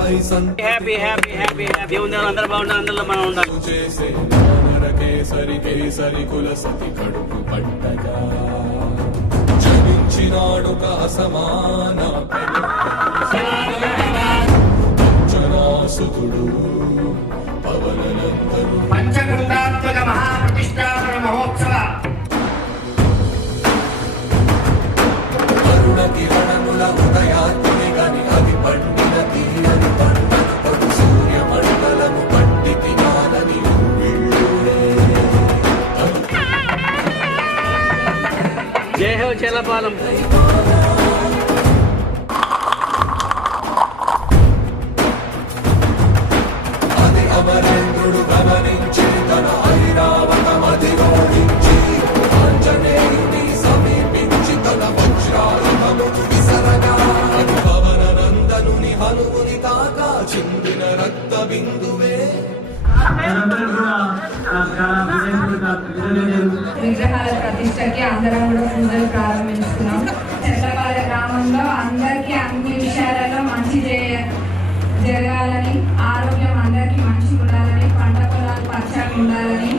Happy happy happy దేవుని అందరూ బాగుండాలి, అందరిలో మనం ఉండాలి. కేసరి కేసరి కుల సతి కడుపు పట్టగా జనించినాడు సమాన పంచనాసుతుడు పవనందరు పంచకుండాత్మక మహాప్రతిష్టాపన మహోత్సవ అరుణ కిరణముల ఉదయాత్మి గని అది పండిన తీరని పండగ సూర్య మండలము పట్టి తినాలని జై హో చెల్లపాలెం. అది అమరేంద్రుడు గమనించి తన ఐరావతమది ఓడించి ఆంజనేయుని సమీపించి తన వజ్రాయుధము విసరగా అది పవన నందనుని హనుముని తాకా చిందిన రక్త బిందువే విగ్రహాల ప్రతిష్టకి అందరం కూడా పూజలు ప్రారంభించుకున్నాం. చెల్లపాలెం గ్రామంలో అందరికీ అన్ని విషయాలలో మంచి జరగాలని, ఆరోగ్యం అందరికీ మంచిగా ఉండాలని, పంట పొలాలు పచ్చగా ఉండాలని